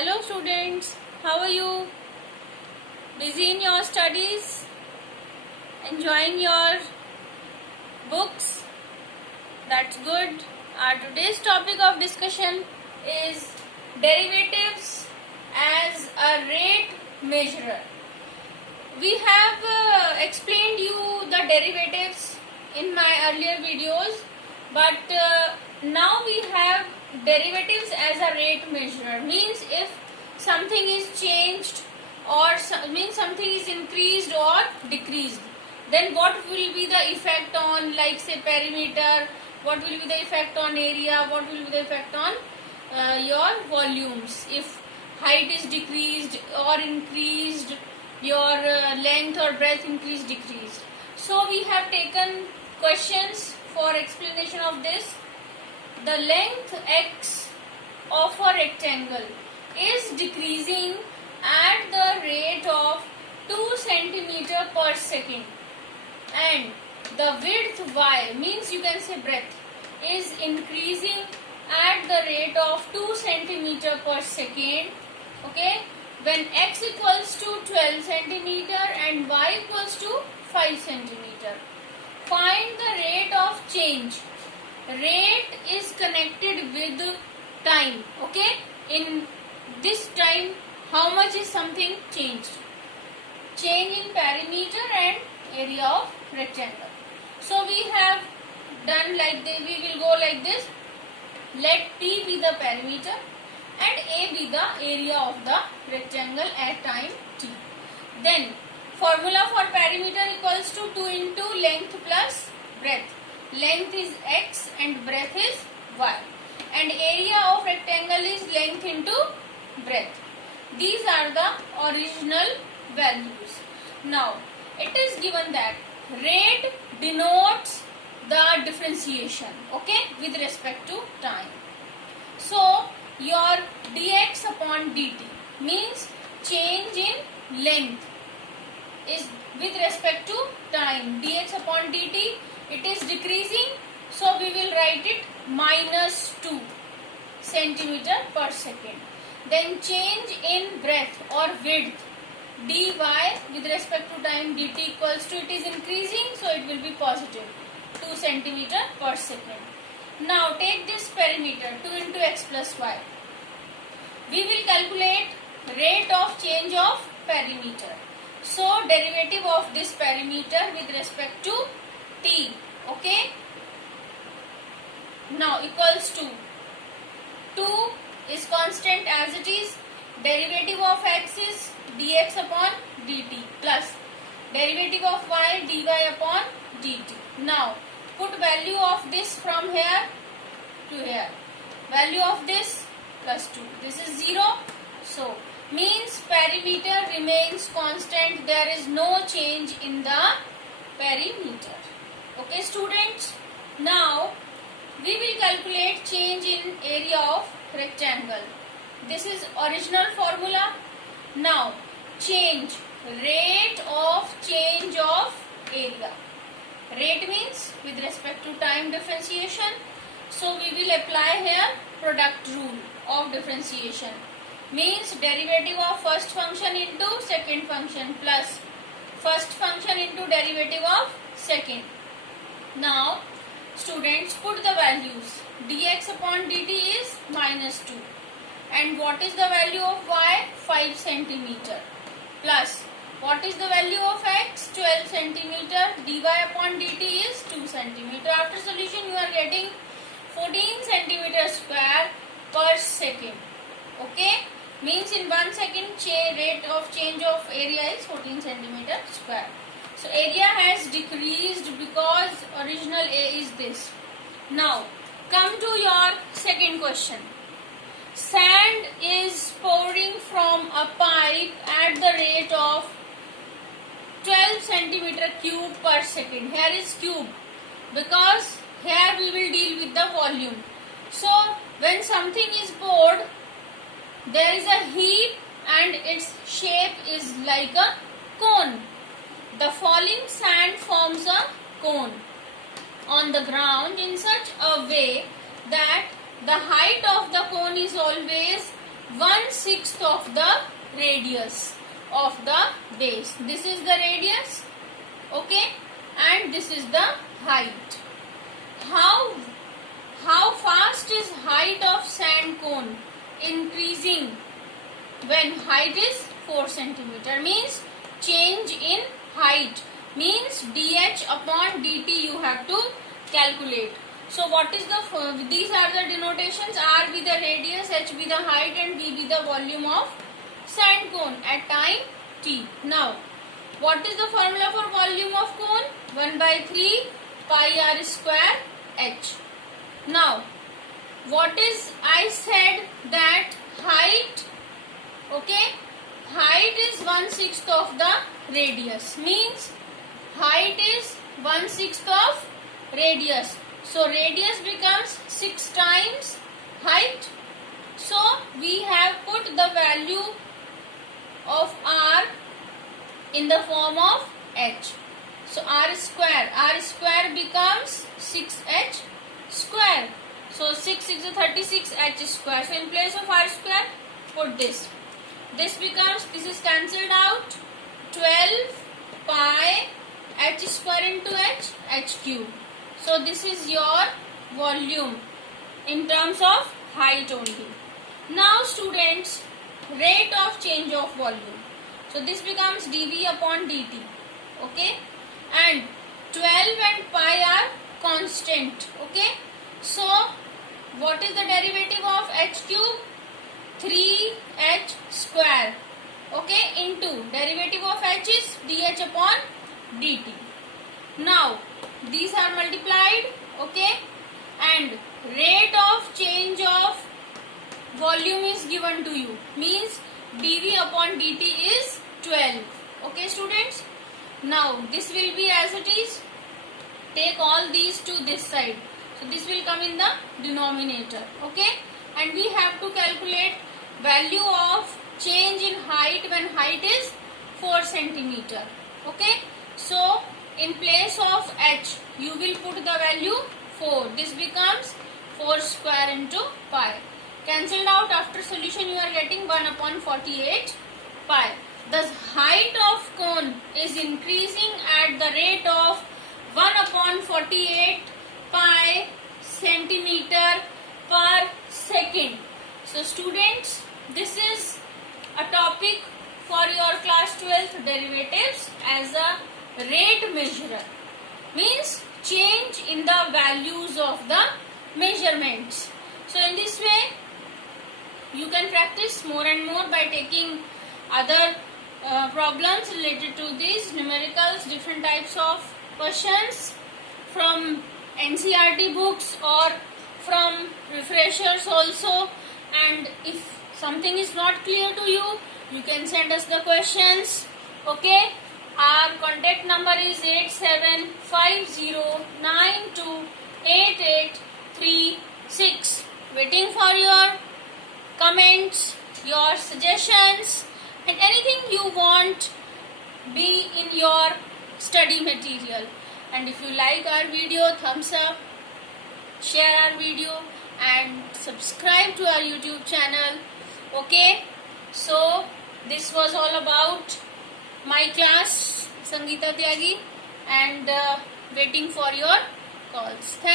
Hello students, how are you? Busy in your studies? Enjoying your books? That's good. Our today's topic of discussion is derivatives as a rate measurer. We have explained you the derivatives in my earlier videos, but now we have derivatives as a rate measurer. Means if something is changed or means something is increased or decreased, then what will be the effect on, like say, perimeter, what will be the effect on area, what will be the effect on your volumes if height is decreased or increased, your length or breadth increased, decreased. So we have taken questions for explanation of this. The length x of a rectangle is decreasing at the rate of 2 centimeter per second, and the width y, means you can say breadth, is increasing at the rate of 2 centimeter per second. Okay, when x equals to 12 centimeter and y equals to 5 centimeter. Find the rate of change. Rate is connected with time. Okay, in this time, how much is something changed? Change in perimeter and area of rectangle. So we have done like this. We will go like this. Let P be the perimeter and A be the area of the rectangle at time t. Then formula for perimeter equals to 2 into length plus breadth. Length is x and breadth is y, and area of rectangle is length into breadth. These are the original values. Now it is given that rate denotes the differentiation, okay, with respect to time. So your dx upon dt means change in length is with respect to time. Dx upon dt, it is decreasing, so we will write it minus 2 centimeter per second. Then change in breadth or width, dy with respect to time dt equals to, it is increasing, so it will be positive 2 centimeter per second. Now take this perimeter 2 into x plus y. We will calculate rate of change of perimeter. So derivative of this perimeter with respect to t, okay, now equals to 2 is constant as it is, derivative of x is dx upon dt plus derivative of y dy upon dt. Now put value of this from here to here, value of this plus 2, this is 0, so means perimeter remains constant, there is no change in the perimeter. Okay students, now we will calculate change in area of rectangle. This is original formula. Now change, rate of change of area. Rate means with respect to time differentiation, so we will apply here product rule of differentiation, means derivative of first function into second function plus first function into derivative of second. Now students, put the values. Dx upon dt is minus 2, and what is the value of y? 5 centimeter plus what is the value of x? 12 centimeter. Dy upon dt is 2 centimeter. After solution you are getting 14 centimeter square per second. Okay, means in 1 second rate of change of area is 14 centimeter square. So area has decreased because original A is this. Now come to your second question. Sand is pouring from a pipe at the rate of 12 centimeter cube per second. Here is cube because here we will deal with the volume. So when something is poured, there is a heap and its shape is like a cone. The falling sand forms a cone on the ground in such a way that the height of the cone is always 1 1/6 of the radius of the base. This is the radius, okay, and this is the height. How fast is height of sand cone increasing when height is 4 centimeter? Means change in height, means dh upon dt you have to calculate. So what is these are the denotations. R be the radius, h be the height, and v be the volume of sand cone at time t. Now what is the formula for volume of cone? 1/3 pi r square h. Now what is, I said that height, okay, height is 1/6 of the radius, means height is 1/6 of radius. So radius becomes 6 times height. So we have put the value of r in the form of h. So r square becomes 6h square. So 6 is 36 h square. So in place of r square, put this. This becomes, this is cancelled out, 12 pi h square into h cube. So this is your volume in terms of height only. Now students, rate of change of volume. So this becomes dv upon dt, okay, and 12 and pi are constant, okay. So what is the derivative of h cube? 3h square, okay, into derivative of h is dh upon dt. Now these are multiplied, okay, and rate of change of volume is given to you, means dv upon dt is 12, okay students. Now this will be as it is. Take all these to this side. So this will come in the denominator, okay, and we have to calculate value of change in height when height is 4 centimeter, okay. So in place of h you will put the value 4. This becomes 4 square into pi. Cancelled out after solution, you are getting 1/48 pi. The height of cone is increasing at the rate of 1/48 pi centimeter per second. So students, this is a topic for your class 12th derivatives as a rate measurer, means change in the values of the measurements. So in this way you can practice more and more by taking other problems related to these numericals, different types of questions from NCERT books or from refreshers also. And if something is not clear to you, you can send us the questions, okay. Our contact number is 8750928836. Waiting for your comments, your suggestions, and anything you want be in your study material. And if you like our video, thumbs up, share our video, and subscribe to our YouTube channel, okay. So this was all about my class, Sangeeta Tyagi, and waiting for your calls. Thank you.